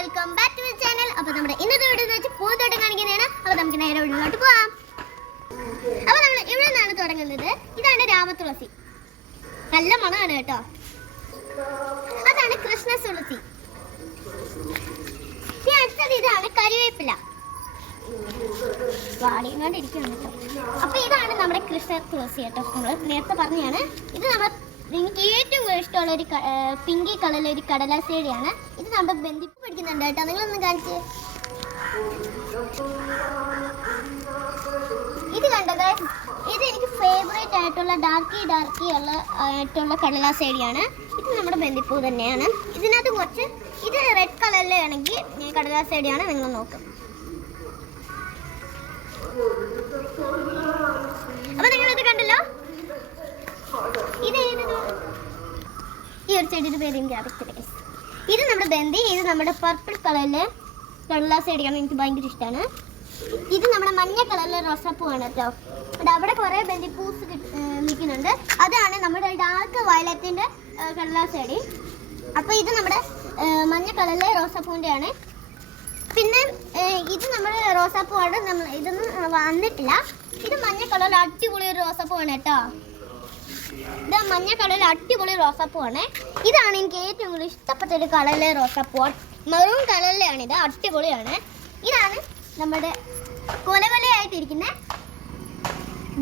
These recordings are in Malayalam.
Welcome back to channel. അപ്പോൾ നമ്മുടെ ഇന്നത്തെ വീഡിയോ എന്ന് വെച്ചാൽ പൂന്തോട്ടം കാണിക്കുന്നതാണ്. അപ്പോൾ നമുക്ക് നേരെ വീട്ടിലോട്ട് പോകാം. അപ്പോൾ നമ്മൾ ഇവിടെ നിന്നാണ് തുടങ്ങുന്നത്. ഇതാണ് രാമതുളസി, നല്ല മണമാണ് കേട്ടോ. അതാണ് കൃഷ്ണ തുളസി. അടുത്തത് ഇതാണ് കരിവേപ്പില, വാടിക്കൊണ്ടിരിക്കുകയാണ് കേട്ടോ. അപ്പോൾ ഇതാണ് നമ്മുടെ കൃഷ്ണ തുളസി കേട്ടോ. നമ്മൾ നേരത്തെ പറഞ്ഞതാണ്. ഇത് നമ്മൾ എനിക്ക് ഏറ്റവും ഇഷ്ടമുള്ള ഒരു പിങ്കി കളറിലെ ഒരു കടലാസേടിയാണ്. ഇത് നമ്മുടെ ബന്ധിപ്പ് പിടിക്കുന്നുണ്ട് കേട്ടോ. നിങ്ങളൊന്ന് കാണിച്ച്. ഇത് കണ്ടത്, ഇത് എനിക്ക് ഫേവറേറ്റ് ആയിട്ടുള്ള ഡാർക്കി ആയിട്ടുള്ള കടലാസേടിയാണ്. ഇത് നമ്മുടെ ബന്ധിപ്പൂ തന്നെയാണ്. ഇതിനകത്ത് കുറച്ച് ഇത് റെഡ് കളറിലാണെങ്കിൽ കടലാസേടിയാണ്. നിങ്ങൾ നോക്കും. അപ്പൊ നിങ്ങളിത് കണ്ടല്ലോ. ഈ ഒരു ചെടിയുടെ പേര് എനിക്ക് അറിയത്തില്ല. ഇത് നമ്മുടെ ബന്ദി. ഇത് നമ്മുടെ പർപ്പിൾ കളറിലെ കടലാസേടിയാണ്. എനിക്ക് ഭയങ്കര ഇഷ്ടമാണ്. ഇത് നമ്മുടെ മഞ്ഞ കളറിലെ റോസാപ്പൂവാണ് കേട്ടോ. അവിടെ കുറേ ബന്ദിപ്പൂസ് നിൽക്കുന്നുണ്ട്. അതാണ് നമ്മുടെ ഡാർക്ക് വയലറ്റിൻ്റെ കടലാസേടി. അപ്പോൾ ഇത് നമ്മുടെ മഞ്ഞ കളറിലെ റോസാപ്പൂവിൻ്റെ ആണ്. പിന്നെ ഇത് നമ്മുടെ റോസാപ്പൂവാണ്. ഇതൊന്നും വന്നിട്ടില്ല. ഇത് മഞ്ഞ കളറിൽ അടിപൊളി ഒരു റോസാപ്പൂവാണ് കേട്ടോ. ഇത് മഞ്ഞ കളറിൽ അടിപൊളി റോസാപ്പൂവാണ്. ഇതാണ് എനിക്ക് ഏറ്റവും കൂടുതൽ ഇഷ്ടപ്പെട്ട ഒരു കളറിലെ റോസാപ്പൂ. മെറൂൺ കളറിലാണ്. ഇത് അടിപൊളിയാണ്. ഇതാണ് നമ്മുടെ കൊലകൊലയായിട്ടിരിക്കുന്ന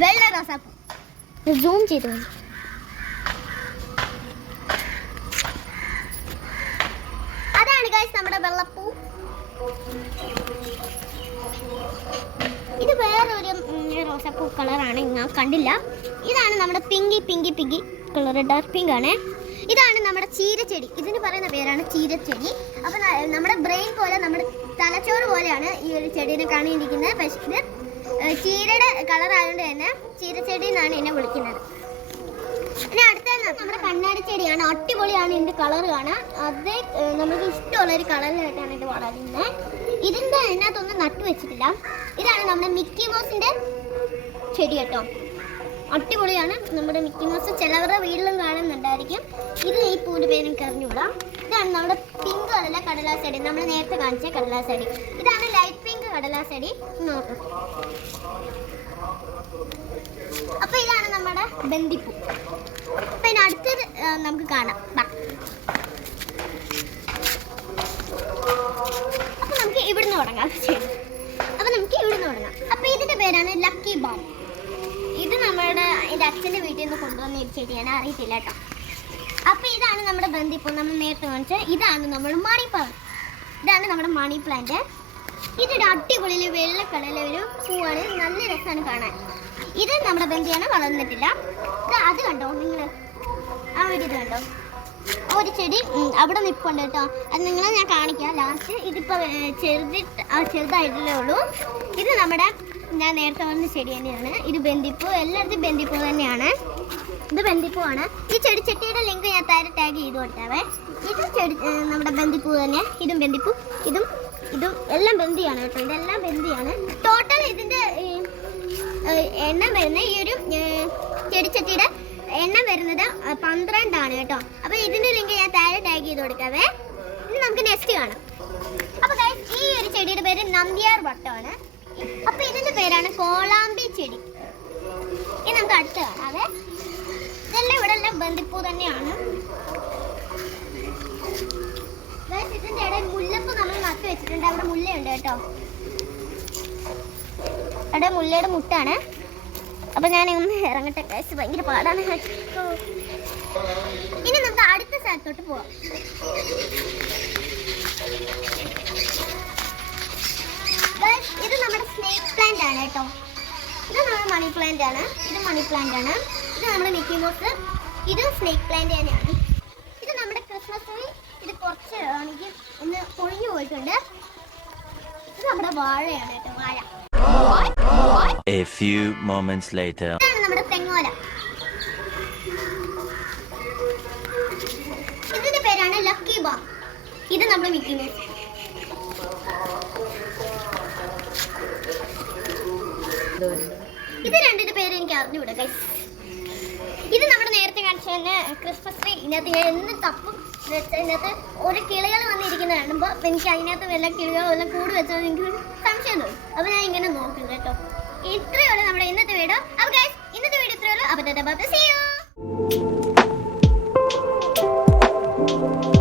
വെള്ള റോസാപ്പൂ. സൂം ചെയ്തു. അതാണ് ഗൈസ് നമ്മുടെ വെള്ളപ്പൂ. ഇത് വേറൊരു റോസാപ്പൂ കളറാണ്, ഞാൻ കണ്ടില്ല. ഇതാണ് നമ്മുടെ പിങ്കി കളർ, ഡാർക്ക് പിങ്ക് ആണ്. ഇതാണ് നമ്മുടെ ചീരച്ചെടി. ഇതിന് പറയുന്ന പേരാണ് ചീരച്ചെടി. അപ്പം നമ്മുടെ ബ്രെയിൻ പോലെ, നമ്മുടെ തലച്ചോറ് പോലെയാണ് ഈ ഒരു ചെടീനെ കാണിയിരിക്കുന്നത്. പക്ഷേ ഇത് ചീരയുടെ കളറായതുകൊണ്ട് തന്നെ ചീരച്ചെടി എന്നാണ് എന്നെ വിളിക്കുന്നത്. ഇനി അടുത്ത നമ്മുടെ കണ്ണാടി ചെടിയാണ്. അടിപൊളിയാണ്. ഇതിൻ്റെ കളർ കാണാം. അത് നമുക്ക് ഇഷ്ടമുള്ളൊരു കളറിലായിട്ടാണ് ഇത് വളരുന്നത്. ഇതിൻ്റെ അതിനകത്തൊന്നും നട്ടു വെച്ചിട്ടില്ല. ഇതാണ് നമ്മുടെ മിക്കി മൗസിൻ്റെ ചെടി കേട്ടോ. അടിപൊളിയാണ് നമ്മുടെ മിക്കി മൗസ്. ചിലവരുടെ വീട്ടിലും കാണുന്നുണ്ടായിരിക്കും. ഇത് ഈ പൂവിൻ്റെ പേര് എനിക്ക് അറിഞ്ഞുകൂടാം. ഇതാണ് നമ്മുടെ പിങ്ക് കളറിലെ കടലാസെടി, നമ്മൾ നേരത്തെ കാണിച്ച കടലാസെടി. ഇതാണ് ലൈറ്റ് പിങ്ക് കടലാസെടി. നോക്കാം. അപ്പൊ ഇതാണ് നമ്മുടെ ബന്ദിപ്പൂ. അപ്പൊ ഇനി അടുത്തത് നമുക്ക് കാണാം. അപ്പൊ നമുക്ക് ഇവിടുന്ന് തുടങ്ങാം. അപ്പൊ ഇതിന്റെ പേരാണ് ലക്കി ബാം. ഇത് നമ്മുടെ എൻ്റെ അച്ഛൻ്റെ വീട്ടിൽ നിന്ന് കൊണ്ടുവന്ന ഒരു ചെടിയാണ്, അറിയത്തില്ല കേട്ടോ. അപ്പൊ ഇതാണ് നമ്മുടെ ബന്ദിപ്പൂ, നമ്മൾ നേരത്തെ കാണിച്ചത്. ഇതാണ് നമ്മുടെ മണി പ്ലാന്റ്. ഇതാണ് നമ്മുടെ മണി പ്ലാന്റ്. ഇതൊരു അടിപൊളിയിൽ വെള്ള കളറിലെ ഒരു പൂവാണ്. നല്ല രസമാണ് കാണാൻ. ഇത് നമ്മുടെ ബന്ദിയാണ്, വളർന്നിട്ടില്ല. അത് കണ്ടോ നിങ്ങൾ, ആ ഒരു ഇത് കണ്ടോ, ഒരു ചെടി അവിടെ നിൽപ്പുണ്ട് കേട്ടോ. അത് നിങ്ങളെ ഞാൻ കാണിക്കാം ലാസ്റ്റ്. ഇതിപ്പോൾ ചെറുതായിട്ടല്ലേ ഉള്ളൂ. ഇത് നമ്മുടെ ഞാൻ നേരത്തെ വന്ന ചെടി തന്നെയാണ്. ഇത് ബന്ദിപ്പൂ, എല്ലായിടത്തും ബന്ദിപ്പൂ തന്നെയാണ്. ഇത് ബന്ദിപ്പൂവാണ്. ഈ ചെടിച്ചട്ടിയുടെ ലിങ്ക് ഞാൻ താഴെ ടാഗ് ചെയ്ത് കൊടുത്താവേ. ഇത് ചെടി നമ്മുടെ ബന്ദിപ്പൂ തന്നെ. ഇതും ബന്ദിപ്പൂ, ഇതും എല്ലാം ബന്ദിയാണ് കേട്ടോ. ഇതെല്ലാം ബന്ദിയാണ്. ടോട്ടൽ ഇതിൻ്റെ എണ്ണം വരുന്ന ഈ ഒരു ചെടിച്ചട്ടിയുടെ എണ്ണം വരുന്നത് 12 കേട്ടോ. അപ്പോൾ ഇതിൻ്റെ ലിങ്ക് ഞാൻ താഴെ ടാഗ് ചെയ്ത് കൊടുക്കാവേ. ഇനി നമുക്ക് നെക്സ്റ്റ് കാണാം. അപ്പോൾ ഈ ഒരു ചെടിയുടെ പേര് നന്ദ്യാർ വട്ടമാണ്. അപ്പോൾ ഇതിൻ്റെ പേരാണ് കോളാമ്പി ചെടി. ഇനി നമുക്ക് അടുത്ത് കാണാവേ. ഇതെല്ലാം ഇവിടെ എല്ലാം ബന്ദിപ്പൂ തന്നെയാണ്. ഇതിൻ്റെ ഇടയിൽ മുല്ലപ്പൂ നമ്മൾ നട്ട് വെച്ചിട്ടുണ്ട്. അവിടെ മുല്ലയുണ്ട് കേട്ടോ. അവിടെ മുല്ലയുടെ മുട്ടാണ്. അപ്പം ഞാനൊന്ന് ഇറങ്ങട്ടെ ഗൈസ്, ഭയങ്കര പാടാണ്. ഇനി നമുക്ക് അടുത്ത സ്ഥലത്തോട്ട് പോവാം. ഇത് നമ്മുടെ സ്നേക്ക് പ്ലാന്റ് ആണ് കേട്ടോ. ഇത് നമ്മുടെ മണി പ്ലാന്റ് ആണ്. ഇത് നമ്മുടെ മിക്കി മൗസ്. ഇത് സ്നേക്ക് പ്ലാന്റ് തന്നെയാണ്. ഇത് നമ്മുടെ ക്രിസ്മസ് ട്രീ. ഇത് കുറച്ച് എനിക്ക് ഇന്ന് പൊഴിഞ്ഞു പോയിട്ടുണ്ട്. ഇത് നമ്മുടെ വാഴയാണ് കേട്ടോ, വാഴ. A few moments later. ഇതാണ് നമ്മുടെ തെങ്ങോല. ഇതിന്റെ പേരാണ് ലക്കി ബാം. ഇത് നമ്മുടെ മിക്കി മൗസ്. ഇത് രണ്ടിന്റെ പേര് എനിക്ക് അറിഞ്ഞുകൂടാ ഗൈസ്. ഇത് നമ്മുടെ നേരത്തെ കാണിച്ച തന്നെ ക്രിസ്മസ് ട്രീ. ഇതിനകത്ത് ഞാൻ എന്ന് തപ്പും ഇതിനകത്ത് ഒരു കിളികൾ വന്നിരിക്കുന്നത് ഇങ്ങനെ കാണുമ്പോൾ എനിക്ക് അതിനകത്ത് വല്ല കിളികളോ വല്ല കൂട് വെച്ചാൽ എനിക്ക് സംശയം തോന്നും. അപ്പോൾ ഞാൻ ഇങ്ങനെ നോക്കും കേട്ടോ. ഇത്രയുള്ള നമ്മുടെ ഇന്നത്തെ വീഡിയോ. അപ്പോൾ ഗൈസ് ഇന്നത്തെ വീഡിയോ ഇത്രയുള്ളൂ. അപ്പോൾ see you.